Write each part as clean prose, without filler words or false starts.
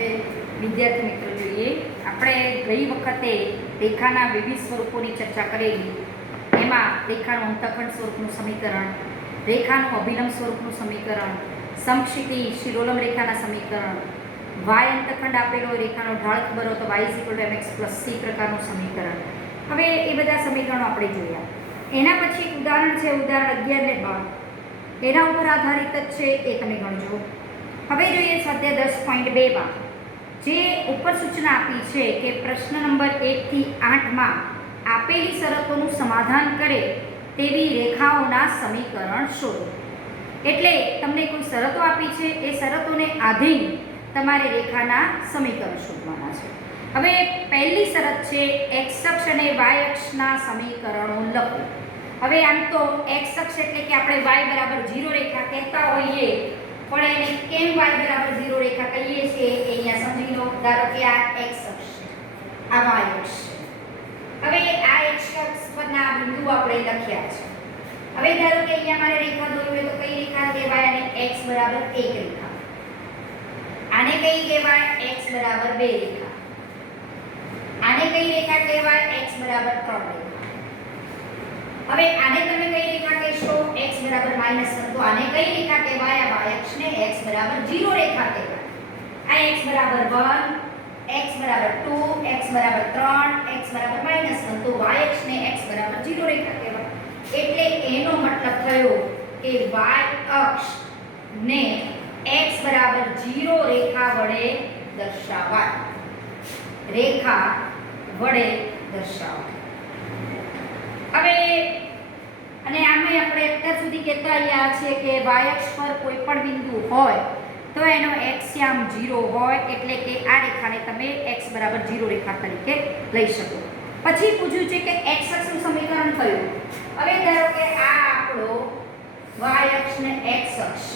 હવે વિદ્યાર્થી મિત્રો જોઈએ, આપણે ગઈ વખતે રેખાના વિવિધ સ્વરૂપોની ચર્ચા કરેલી. એમાં રેખાનું અંતઃખંડ સ્વરૂપનું સમીકરણ, રેખાનું અભિલંબ સ્વરૂપનું સમીકરણ, સમક્ષિતિ શિરોલંબ રેખાના સમીકરણ, વાય અંતઃખંડ આપેલો રેખાનો ઢાળ ખબર હોય તો y mx + c પ્રકારનું સમીકરણ. હવે એ બધા સમીકરણો આપણે જોયા. એના પછી એક ઉદાહરણ છે, ઉદાહરણ 11 ને 12. એના ઉપર આધારિત જ છે, એ તમે ગણજો. હવે જોઈએ સ્વાધ્યાય 10.2માં જે ઉપર સૂચના આપી છે કે પ્રશ્ન નંબર 1 થી 8માં આપેલી શરતોનું સમાધાન કરે તેવી રેખાઓના સમીકરણ શોધો. એટલે તમને કોઈ શરતો આપી છે, એ શરતોને આધીન તમારે રેખાના સમીકરણ શોધવાના છે. હવે પહેલી શરત છે x અક્ષ અને y અક્ષના સમીકરણો લખો. હવે આમ તો x અક્ષ એટલે કે આપણે y = 0 રેખા કહેતા હોઈએ, પણ એને કેમ y = 0 રેખા કહીએ છીએ એ અહીંયા સમજી લો. ધારો કે આ x અક્ષ છે, આ y અક્ષ છે. હવે આ x અક્ષ પરના બિંદુ આપણે લખ્યા છે. હવે ધારો કે અહીંયા મારે રેખા દોરવી હોય તો કઈ રેખા કહેવાય? અને x = 1 રેખા. આને કઈ કહેવાય? x = 2 રેખા. આને કઈ રેખા કહેવાય? x = 3 રેખા. હવે આને તમે કઈ રેખા કહેશો? x = -1. તો આને કઈ રેખા કહેવાય? આ y અક્ષને x = 0 રેખા કહેવાય. આ x = 1, x = 2, x = 3, x = -1. તો y અક્ષને x = 0 રેખા કહેવાય. એટલે એનો મતલબ થયો કે y અક્ષને x = 0 રેખા વડે દર્શાવાય. રેખા વડે દર્શાવાય. હવે અને આમાં આપણે અત્યાર સુધી કહેતા આવ્યા છે કે y અક્ષ પર કોઈ પણ બિંદુ હોય તો એનો x-યામ 0 હોય, એટલે કે આ રેખાને તમે x = 0 રેખા તરીકે લઈ શકો. પછી પૂછ્યું છે કે x અક્ષનું સમીકરણ કયું? હવે ધારો કે આ આપણો y અક્ષ ને x અક્ષ,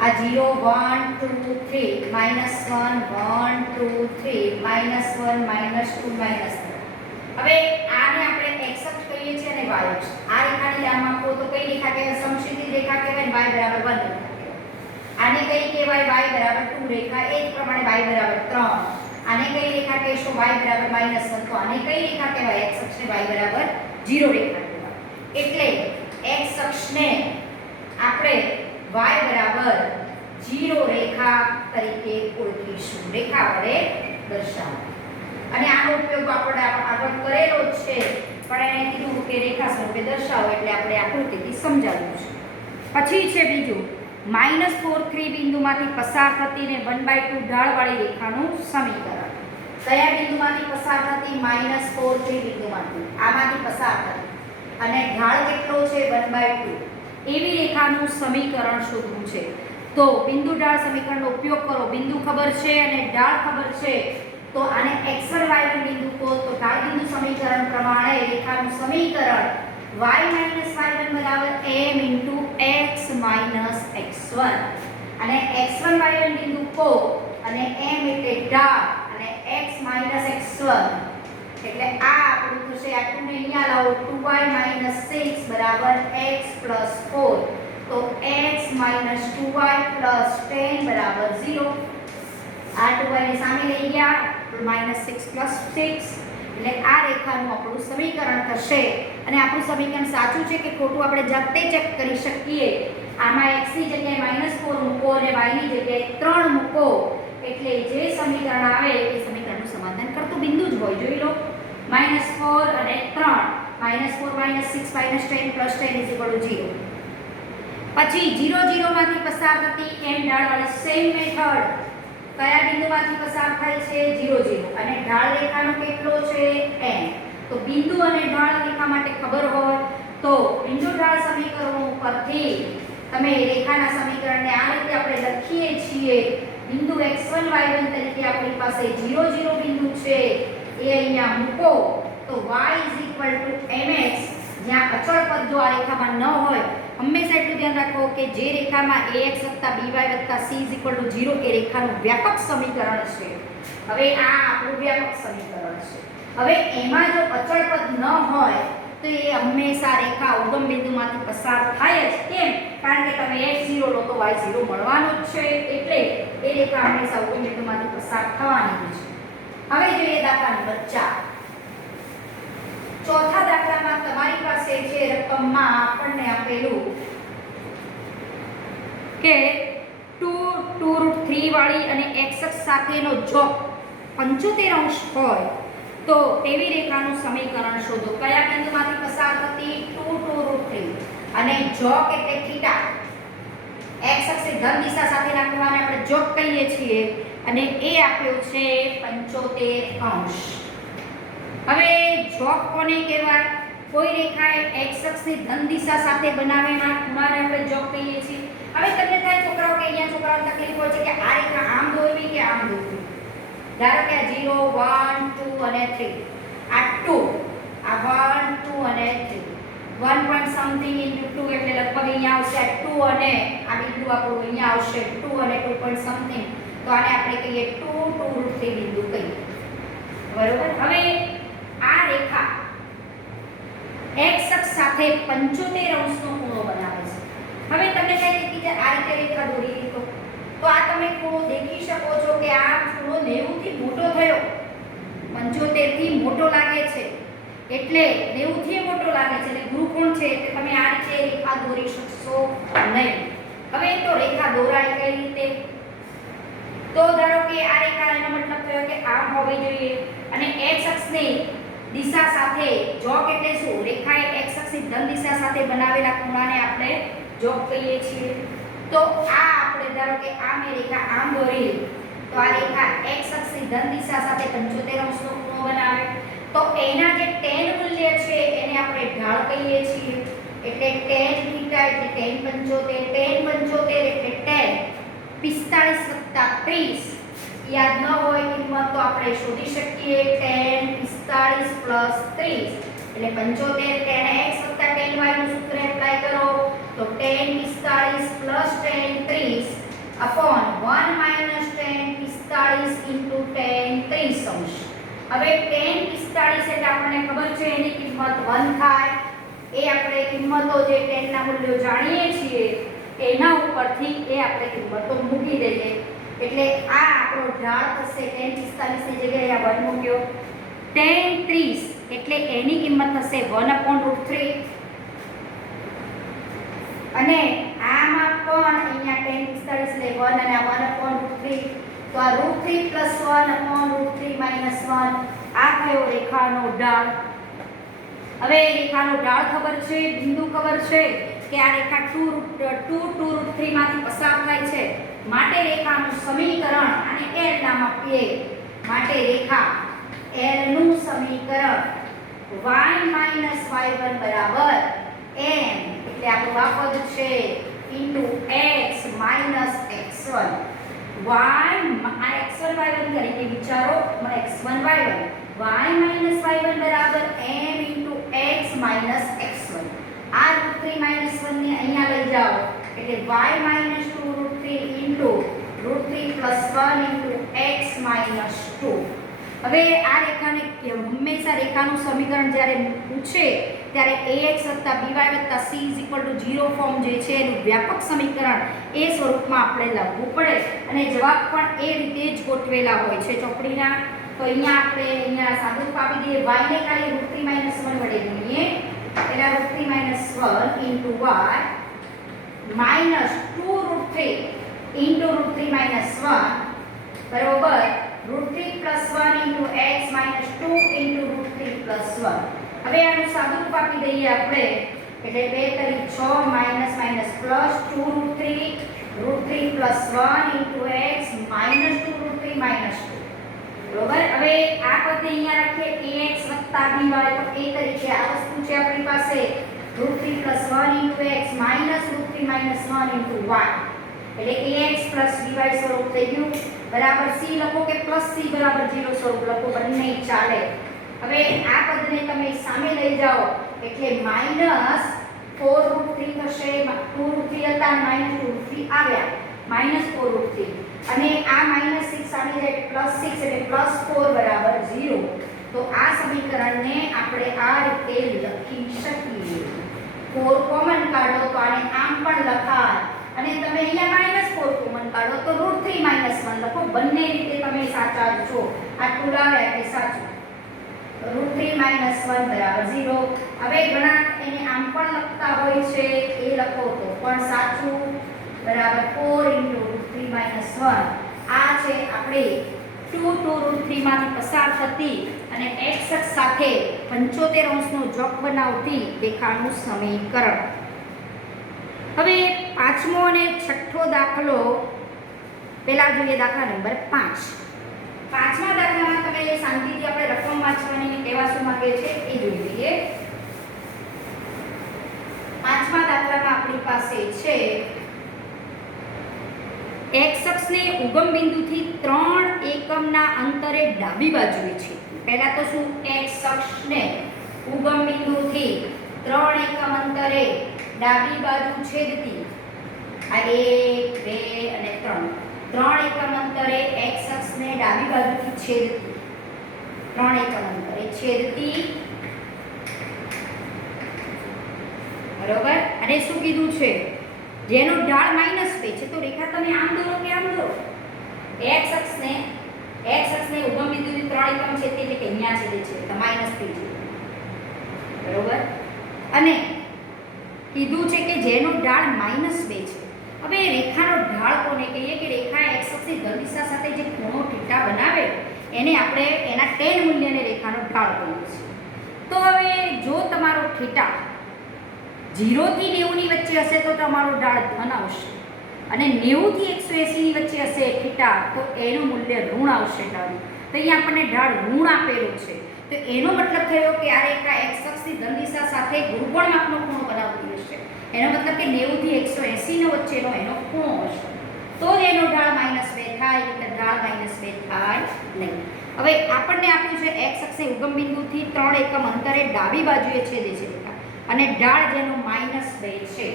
આ 0 1 2 3 -1 1 2 3 -1 -2 -3. હવે આને આપણે x અક્ષ કહીએ છીએ અને y અક્ષ. આ રેખાને આમ આપો તો કઈ રેખા કહેવાય? સમક્ષિતિ રેખા કહેવાય. y = 1 રેખા કહેવાય. આને કઈ કહેવાય? y = 2 રેખા. એ જ પ્રમાણે y = 3. આને કઈ રેખા કહેશો? y = -1. તો આને કઈ રેખા કહેવાય? x અક્ષને y = 0 રેખા કહેવાય. એટલે x અક્ષને આપણે y = 0 રેખા તરીકે ઓળખીશું. રેખા વડે દર્શાવો. અને આનો ઉપયોગ આપણે આગળ કરેલો જ છે, પણ એને કીધું કે રેખા સ્વરૂપે દર્શાવો એટલે આપણે આકૃતિથી સમજાવ્યું છે. પછી છે બીજું, -4 3 બિંદુમાંથી પસાર થતી ને 1/2 ઢાળવાળી રેખાનું સમીકરણ. કયા બિંદુમાંથી પસાર થતી? -4 3 બિંદુમાંથી. આમાંથી પસાર થતી અને ઢાળ કેટલો છે? 1/2. એવી રેખાનું સમીકરણ શોધવું છે. તો બિંદુ ઢાળ સમીકરણનો ઉપયોગ કરો. બિંદુ ખબર છે અને ઢાળ ખબર છે, તો આને x1 y1 બિંદુ કહો. તો ઢાળ બિંદુ સમીકરણ પ્રમાણે રેખાનું સમીકરણ y - y1 m × x - x1. અને x1 y1 બિંદુ કહો અને m એટલે ઢાળ અને x - x1. એટલે આ આપણું થશે, આ 2 ને અહીંયા લાવો, 2y - 6 = x + 4. તો x - 2y + 10 = 0. આ 2y ને સામે લઈ ગયા, -6 + 6. એટલે આ રેખાનું આપણું સમીકરણ થશે. અને આપણું સમીકરણ સાચું છે કે ખોટું આપણે જાતે ચેક કરી શકીએ. આમાં x ની જગ્યાએ -4 મૂકો અને y ની જગ્યાએ 3 મૂકો, એટલે જે સમીકરણ આવે એ સમીકરણનું સમાધાન કરતું બિંદુ જ હોય. જોઈ લો, -4 અને 3, -4 - 6 - 10 + 10 = 0. પછી 0 0 માંથી પસાર થતી m ઢાળવાળી સેમ મેથડ. કયા બિંદુમાંથી પસાર થાય છે? 0 0. અને ઢાળ રેખાનો કેટલો છે? m. તો બિંદુ અને ઢાળ રેખા માટે ખબર હોય તો બિંદુ ઢાળ સમીકરણો પરથી તમે રેખાના સમીકરણને આ રીતે આપણે લખીએ છીએ. બિંદુ x1 y1 તરીકે આપણી પાસે 0 0 બિંદુ છે, એ અહીંયા મૂકો. તો y = mx. જ્યાં અચળ પદ જો આ રેખામાં ન હોય, હંમેશા એટલું ધ્યાન રાખો કે જે રેખામાં ax + by + c = 0 એ રેખાનું વ્યાપક સમીકરણ છે. હવે આ આપણું વ્યાપક સમીકરણ છે. હવે એમાં જો અચળ પદ ન હોય તો એ હંમેશા રેખા ઉગમ બિંદુમાંથી પસાર થાય જ. કેમ? કારણ કે તમે x0 લો તો y0 મળવાનો જ છે, એટલે એ રેખા હંમેશા ઉગમ બિંદુમાંથી પસાર થવાની છે. હવે જોઈએ દાખલા નંબર 4. ચોથા દાખલામાં તમારી પાસે છે રકમમાં આપણને આપેલું કે 2√3 વાળી અને x અક્ષ સાથેનો જોક 75° હોય તો તેવી રેખાનું સમીકરણ શોધો. કયા બિંદુમાંથી પસાર થતી? 2√3 અને જોક એટલે થીટા. x અક્ષની ધન દિશા સાથેના ખૂણાને આપણે જોક કહીએ છીએ અને એ આપ્યો છે 75°. હવે જોક કોને કહેવાય? કોઈ રેખાએ x અક્ષની ધન દિશા સાથે બનાવેલા ખૂણાને આપણે જોક કહીએ છીએ. હવે તમને થાય છોકરાઓ કે અહીંયા છોકરાઓને તકલીફ હોય છે કે આ રેખા આમ દોરવી કે આમ દોરવી. ધારો કે આ 0 1 2 અને 3, આ 2, આ 1 2 અને 3, 1 point something into 2 એટલે લગભગ અહીંયા આવશે આ 2 અને આ બિંદુ આપણું અહીંયા આવશે 2 અને 2 point something, તો આને આપણે કહીએ 2√3 બિંદુ કહીએ. બરોબર. હવે આ રેખા x અક્ષ સાથે 75° નો ખૂણો બનાવે છે. હવે તમને કહે કે આ રીતે રેખા દોરી તો આ તમે ખૂણો દેખી શકો છો કે આ ખૂણો 90 થી મોટો થયો, 75 થી મોટો લાગે છે, એટલે 90 થી મોટો લાગે છે એટલે ગુરુકોણ છે એટલે તમે આ રીતે રેખા દોરી શકશો નહીં. હવે તો રેખા દોરાય કઈ રીતે? તો ધારો કે આ રેખા એનો મતલબ થયો કે આમ હોવી જોઈએ અને x અક્ષની દિશા સાથે જોક એટલે શું? રેખાએ x અક્ષની ધન દિશા સાથે બનાવેલા ખૂણાને આપણે જોક કહીએ છીએ. તો આ આપણે ધારો કે આ મેં રેખા આમ દોરી તો આ રેખા x અક્ષની ધન દિશા સાથે 75° નો ખૂણો બનાવે. તો એના જે tan મૂલ્ય છે એને આપણે ઢાળ કહીએ છીએ. એટલે tan થીટા એટલે tan 75, tan 75 એટલે tan 45 + 30. યાદ ન હોય કિંમત તો આપણે શોધી શકીએ. tan 45 + 30 એટલે 75 tan x + tan y નું સૂત્ર એપ્લાય કરો તો tan 45 + tan 30 upon 1 - tan 45 * tan 30°. હવે tan 45 એટલે આપણને ખબર છે એની કિંમત 1 થાય. એ આપણે કિંમતો જે tan ના મૂલ્યો જાણીએ છીએ એના ઉપરથી એ આપણે કિંમતો મૂકી દઈએ એટલે આ આપણો ઢાળ થશે. tan 45 ની જગ્યાએ આ 1 મૂક્યો. tan 30 એટલે એની કિંમત થશે 1/√3 અને આમાં પણ અહીંયા tan 45 એટલે 1 અને આ 1/√3 તો આ √3 + 1/√3 - 1 આ થયો રેખાનો ઢાળ. હવે રેખાનો ઢાળ ખબર છે, બિંદુ ખબર છે કે આ રેખા 2√3 માંથી પસાર થાય છે માટે રેખાનું સમીકરણ અને l નામ આપીએ માટે રેખા l નું સમીકરણ y - y1 બરાબર m એટલે આપણું આ પદ છે x - x1 y આ x1 y1 તરીકે વિચારો x1 y1 y - y1 બરાબર m x - x1. આ √3 - 1 ને અહીંયા લઈ જાઓ એટલે y - 2√3 √3 + 1 x - 2. હવે આ રેખાને હંમેશા રેખાનું સમીકરણ જ્યારે પૂછે ત્યારે ax + by + c = 0 ફોર્મ જે છે એનું વ્યાપક સમીકરણ એ સ્વરૂપમાં આપણે લખવું પડે અને જવાબ પણ એ રીતે જ ગોઠવેલા હોય છે ચોપડીના. તો અહીંયા આપણે સાદુરૂપ આપી દઈએ y ને ખાલી √3 - 1 વડે ગુણીએ એટલે √3 - 1 * y - 2√3 * √3 - 1 બરોબર √3 + 1 x - 2 √3 + 1. હવે આનું સાદુરૂપ આપી દઈએ આપણે એટલે 2 * 6 - +2√3 √3 + 1 x - 2√3 - 2 બરોબર. હવે આ પદને અહીંયા રાખીએ ax + by તો a તરીકે આ વસ્તુ છે આપણી પાસે √3 + 1 x - √3 - 1 y એટલે ax + by સ્વરૂપ થઈ ગયું બરાબર c લખો કે +c = 0 સ્વરૂપ લખો બંને ચાલે. હવે આ પદને તમે સામે લઈ જાઓ એટલે -4√3 થશે. 2√3 હતા અને -2√3 આવ્યા -4√3 અને આ -6 આવી જાય +6 એટલે +4 = 0 તો આ સમીકરણને આપણે આ રીતે લખી શકીએ. 4 કોમન કાઢો તો આને આમ પણ લખાય અને તમે અહીંયા -4 કોમન કાઢો તો √3 -1 લખો. બંને રીતે તમે સાચા જ છો. આટલું લાવ્યા એટલે સાચું. √3 -1 બરાબર 0. હવે ઘણા એને આમ પણ લખતા હોય છે, એ લખો તો પણ સાચું. બરાબર 4 √3 -1. આ છે આપણે 2 to √3 માંથી પસાર થતી અને x અક્ષ સાથે 75 નો જોક બનાવતી રેખાનું સમીકરણ. હવે પાંચમો અને છઠ્ઠો દાખલો પહેલા જોઈએ. દાખલા નંબર 5. પાંચમા દાખલામાં તમે શાંતિથી આપણે રકમ વાંચવાની કેવા શું માંગે છે એ જોઈ લઈએ. પાંચમા દાખલામાં આપણી પાસે છે x અક્ષને ઉગમ બિંદુથી 3 એકમના અંતરે ડાબી બાજુએ છે. પહેલા તો શું x અક્ષને ઉગમ બિંદુથી 3 એકમ અંતરે ડાબી બાજુ છેદતી આ 1 2 અને 3 એકમ અંતરે x અક્ષને ડાબી બાજુથી છેદતી 3 એકમ અંતરે છેદતી. બરોબર. અને શું કીધું છે? જેનો ઢાળ -2 છે. તો રેખા તમે આમ દોરો કે આમ દોરો? x અક્ષને ઉગમ બિંદુથી 3 એકમ છે એટલે કે અહીંયા છેદે છે તો -3 છે. બરોબર. અને કીધું છે કે જેનો ઢાળ -2 છે. હવે રેખાનો ઢાળ કોને કહીએ? કે રેખા x અક્ષની ધન દિશા સાથે જે ખૂણો θ બનાવે એને આપણે એના tan મૂલ્યને રેખાનો ઢાળ કહીએ છીએ. તો હવે જો તમારો θ 0 થી 90 ની વચ્ચે હશે તો તમારો ઢાળ ધન આવશે અને 90 થી 180 ની વચ્ચે હશે θ તો એનું મૂલ્ય ઋણ આવશે ઢાળનું. તો અહીંયા આપણને ઢાળ ઋણ આપેલું છે. તો એનો મતલબ થયો કે આ રેખા x અક્ષની ધન દિશા સાથે ગુરુકોણ માપનો ખૂણો બનાવતી હશે. એનો મતલબ કે 90 થી 180 નો વચ્ચેનો એનો ખૂણો હશે. તો જ એનો ઢાળ -2 થાય. એટલે ઢાળ -2 થાય નહીં. હવે આપણને આપ્યું છે x અક્ષે ઉગમ બિંદુથી 3 એકમ અંતરે ડાબી બાજુએ છેદે છે રેખા અને ઢાળ જેનો -2 છે.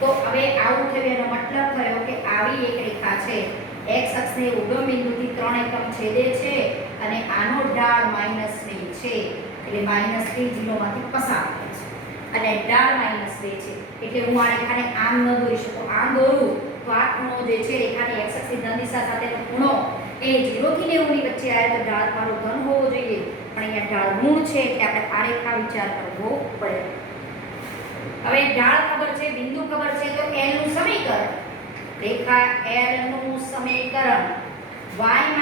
તો હવે આવું થયું એનો મતલબ થયો કે આવી એક રેખા છે x અક્ષને ઉગમ બિંદુથી 3 એકમ છેદે છે અને આનો ઢાળ -2 છે. એટલે -3 0માંથી પસાર થાય છે અને ઢાળ -2 છે. એટલે હું આ રેખાને આમ ન દોરી શકું. આમ દોરું તો આ ખૂણો જે છે રેખાની x અક્ષની ધન દિશા સાથેનો ખૂણો એ 0 થી 90 ની વચ્ચે આવે તો ઢાળ મારો ધન હોવો જોઈએ. પણ અહીંયા ઢાળ ઋણ છે એટલે આપણે આ રેખા વિચાર કરવો પડે. હવે ઢાળ ખબર છે, બિંદુ ખબર છે તો L નું સમીકરણ. રેખા L નું સમીકરણ y - y1 m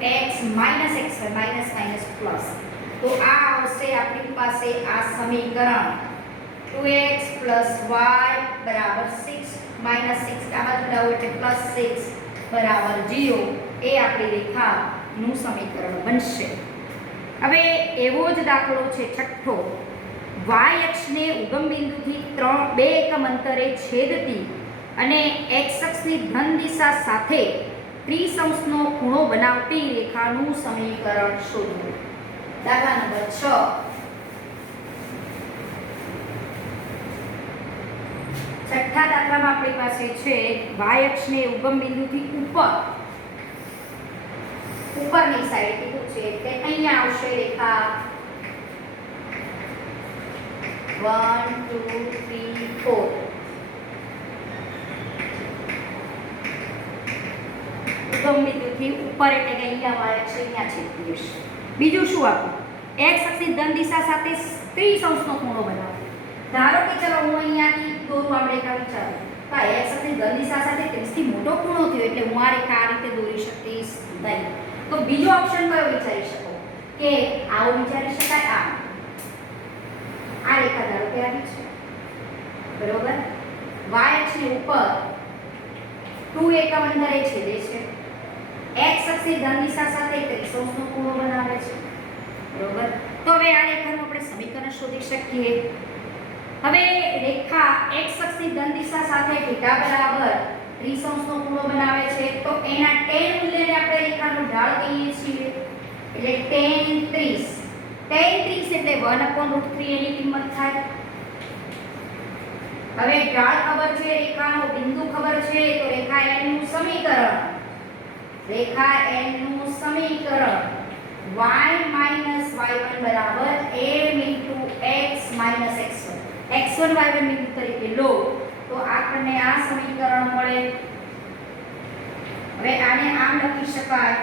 x - x plus. તો આ આવશે આપણી પાસે આ સમીકરણ 2x y 6 - 6 આ બાજુ લાવો એટલે +6 0. એ આપણી રેખાનું સમીકરણ બનશે. હવે એવો જ દાખલો છે છઠ્ઠો. y અક્ષને ઉગમ બિંદુથી 2 એકમ અંતરે છેદતી અને x અક્ષની ધન દિશા સાથે 30 નો ખૂણો બનાવતી રેખાનું સમીકરણ શોધો. દાખલા નંબર 6. છઠ્ઠા દાખલામાં આપણી પાસે છે y અક્ષને ઉગમ બિંદુથી ઉપરની સાઈડ કીધું છે એટલે અહીંયા આવશે રેખા 1 2 3 4. ઉગમ બિંદુથી ઉપર એટલે કે અહીંયા y અક્ષ અહીંયા છેદતી હશે. બીજું શું આપું? x અક્ષની ધન દિશા સાથે 30 નો ખૂણો બનાવો. ધારો કે ચલો હું અહીંયાથી દોરું આમ રેખા વિચારું તો x અક્ષની ધન દિશા સાથે 30 થી મોટો ખૂણો થયો એટલે હું આ રેખા આ રીતે દોરી શકીશ નહીં. તો બીજો ઓપ્શન કયો વિચારી શકો? કે આવો વિચારી શકાય. આ રેખા ધારો કે આવી છે. બરોબર. y અક્ષની ઉપર 2 એકમ અંતરે છેદે છે. x અક્ષની ધન દિશા સાથે 30 નો ખૂણો બનાવે છે. બરોબર. તો હવે આ રેખાનું આપણે સમીકરણ શોધી શકીએ. હવે રેખા x અક્ષની ધન દિશા સાથે θ બરાબર 30 નો ખૂણો બનાવે છે તો એના tan મૂલ્યને આપણે રેખાનું ઢાળ કહીએ છીએ. એટલે tan 30 એટલે 1/√3 એની કિંમત થાય. હવે ઢાળ ખબર છે, રેખાનો બિંદુ ખબર છે તો રેખા L નું સમીકરણ y માઇનસ y1 બરાબર m into x minus x1. x1 y1 બિંદુ તરીકે લો તો આપણને આ સમીકરણ મળે. હવે આને આમ લખી શકાય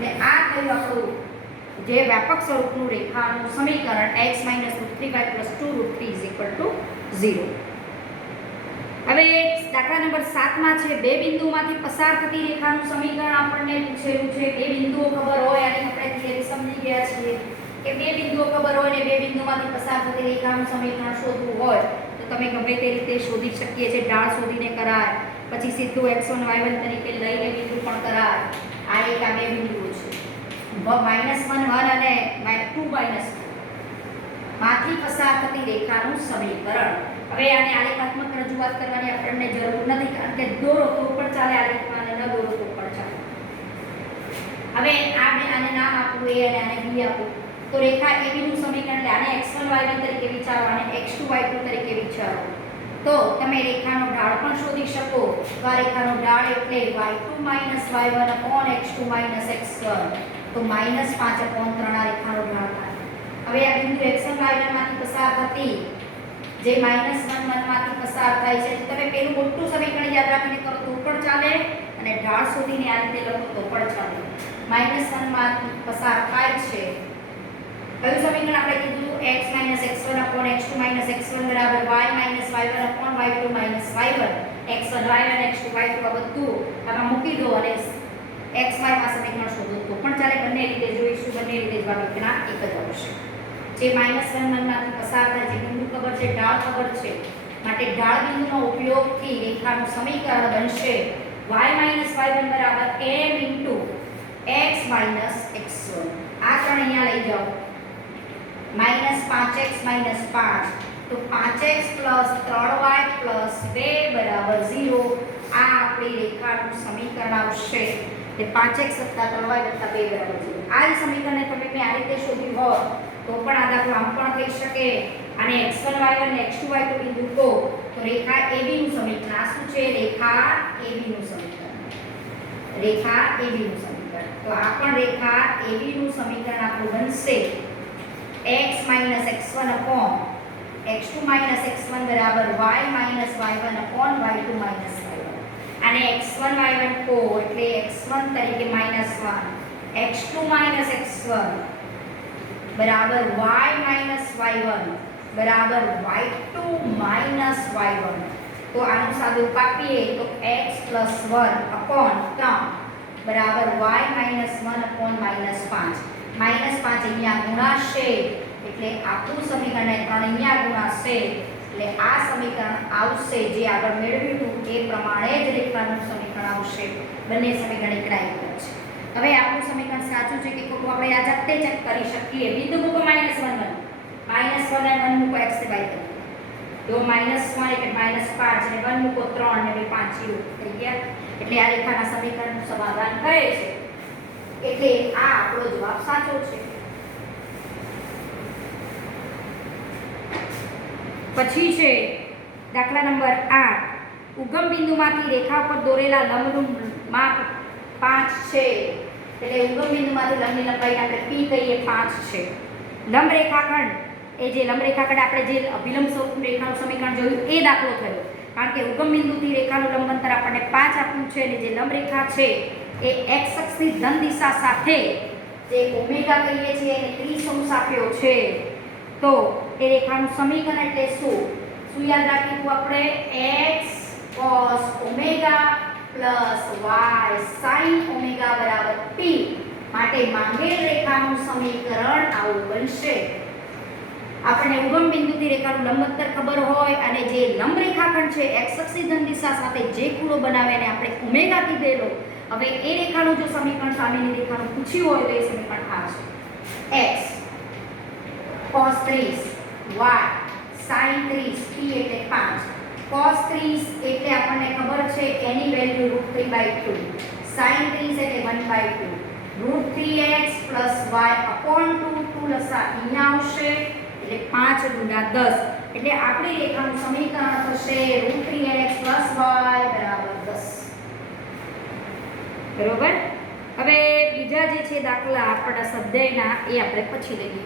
ને આ થયું આપણું જે વ્યાપક સ્વરૂપનું રેખાનું સમીકરણ x -√3y + 2√3 = 0. હવે દાખલા નંબર 7 માં છે બે બિંદુઓમાંથી પસાર થતી રેખાનું સમીકરણ આપણને પૂછેલું છે. બે બિંદુઓ ખબર હોય અને આપણે થિયરી સમજી ગયા છીએ કે બે બિંદુઓ ખબર હોય અને બે બિંદુઓમાંથી પસાર થતી રેખાનું સમીકરણ શોધવું હોય તો તમે ગમે તે રીતે શોધી શકીએ છીએ. ઢાળ શોધીને કરાય, પછી સીધું x1 y1 તરીકે લઈને બિંદુ પણ કરાય. આ એક આ બે બિંદુઓ છે -1 1 અને 2 2 માંથી પસાર થતી રેખાનું સમીકરણ. હવે આને આલેખાત્મક રજૂઆત કરવાની આપણને જરૂર નથી, કારણ કે દોરો તો પણ ચાલે આલેખમાં અને ન દોરો તો પણ ચાલે. હવે આને નામ આપવું a અને આને b આપવું તો રેખા AB નું સમીકરણ એટલે આને x1 y1 તરીકે વિચારો અને x2 y2 તરીકે વિચારો તો તમે રેખાનો ઢાળ પણ શોધી શકો. તો આ રેખાનો ઢાળ એટલે y2 y1 x2 x1 તો -5/3 આ રેખાનો ઢાળ થાય. હવે આ બિંદુ x1 y1 માંથી પસાર થતી જે -1 1 માંથી પસાર થાય છે તમે પેલું મોટું સમીકરણ યાદ રાખીને કરો તો પણ ચાલે અને ઢાળ શોધીને આ રીતે લખો તો પણ ચાલે. -1 માંથી પસાર થાય છે. કયું સમીકરણ આપણે કીધું x -x1 x2 x1 બરાબર y y1 y2 y1 x1 y1 x2 y2 આ બધું આમાં મૂકી દો અને x y માં સમીકરણ શોધો તો પણ ચાલે. બંને રીતે જોઈશું, બંને રીતે જવાબ આપણા એક જ આવશે. જે -1 માંથી પસાર થાય જે બિંદુ ખબર છે, ઢાળ ખબર છે, માટે ઢાળ બિંદુનો ઉપયોગથી રેખાનું સમીકરણ બનશે y y1 બરાબર m ઇન્ટુ x x1. આ ત્રણ અહીંયા લઈ જાઓ -5x -5 તો 5x + 3y + 2 બરાબર 0. આ આપણી રેખાનું સમીકરણ આવશે. તે 5x + 3y + 2 બરાબર 0. આ જ સમીકરણને તમે મેં આ રીતે શોધ્યું હોત તો પણ આ દાખલો આમ પણ થઈ શકે. અને x1 y1 અને x2 y2 બિંદુ તો રેખા AB નું સમીકરણ આ શું છે? રેખા AB નું સમીકરણ. રેખા AB નું સમીકરણ તો આ પણ રેખા AB નું સમીકરણ આપણું બનશે x x1 x2 x1 બરાબર y y1 y2 y1. અને x1 y1 કો એટલે x1 તરીકે -1 x2 x1 બરાબર y y1 બરાબર y2 y1. તો આનું સાદુરૂપ આપીએ તો x + 1/3 બરાબર y -1/-5. -5 અહીંયા ગુણાશે એટલે આપણું સમીકરણ 3 અહીંયા ગુણાશે એટલે આ સમીકરણ આવશે જે આગળ મેળવ્યું હતું એ પ્રમાણે જ રેખાનું સમીકરણ આવશે. બંને સમીકરણ એક રાઈટ છે. હવે આપણું સમીકરણ સાચું છે કે ખોટું આપણે આ જાતે ચેક કરી શકીએ. બિંદુ મૂકો -1 1 -1 અને 1 મૂકો x થી બાય કરી તો -1 એટલે -5 અને 1 મૂકો 3 અને 2 5 0 થઈ ગયા. એટલે આ રેખાના સમીકરણનું સમાધાન કરે છે. એટલે આ આપણો જવાબ સાચો છે. પછી છે દાખલા નંબર 8. ઉગમ બિંદુમાંથી રેખા પર દોરેલા લંબનું માપ 5 છે. એટલે ઉગમ બિંદુમાંથી લંબની લંબાઈ આપણે p કહીએ 5 છે. લંબ રેખાખંડ એ જે લંબ રેખાખંડ આપણે જે અભિલંબ સ્વરૂપનું રેખાનું સમીકરણ જોયું એ દાખલો થયો. કારણ કે ઉગમ બિંદુથી રેખાનું લંબ અંતર આપણને 5 આપ્યું છે અને જે લંબ રેખા છે એ x અક્ષની ધન દિશા સાથે જે ઓમેગા કહીએ છીએ એને 30° આપ્યો છે. તો એ રેખાનું સમીકરણ એટલે શું યાદ રાખીશું આપણે? x cos omega y sin omega બરાબર p. માટે માંગેલ રેખાનું સમીકરણ આવું બનશે. આપણે ઉગમ બિંદુથી રેખાનું લંબ અંતર ખબર હોય અને જે લંબ રેખાખંડ છે x અક્ષની ધન દિશા સાથે જે ખૂણો બનાવે એને આપણે ઓમેગા કીધેલો. હવે એ રેખાનું જો સમીકરણ સામેની રેખાનું પૂછ્યું હોય તો એ સમીકરણ આ છે. x cos 30 y sin 30 p એટલે 5. cos 30 એટલે આપણને ખબર છે એની વેલ્યુ √3/2. sin 30 એટલે 1/2. √3x + y/2 2 લસા અહીંયા આવશે એટલે 5 × 10. એટલે આપણી રેખાનું સમીકરણ થશે √3x + y = 10. બરોબર. હવે છે દાખલા આપણા સ્વાધ્યાયના એ આપણે પછી લઈએ.